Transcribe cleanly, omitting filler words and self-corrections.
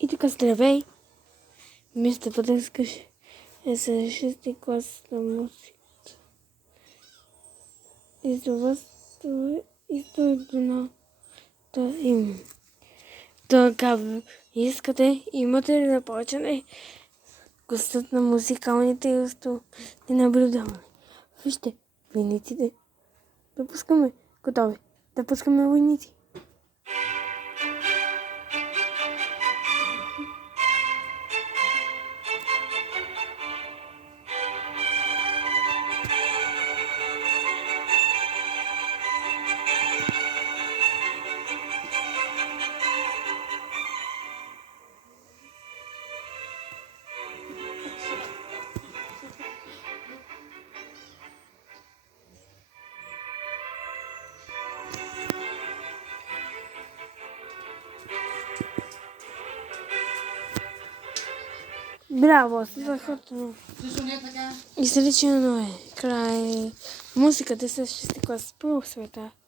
И така, здравей! Мисля, да искаш за 6 клас на музиката. И за вас това изтърдена да им. Така, искате, имате ли да почне гостът на музикалните и наблюдаване? Вижте, войниците. Да пускаме. Готови. Да пускаме войници. Браво, страхотно. Изречено е край. Музиката с 6 клас по света.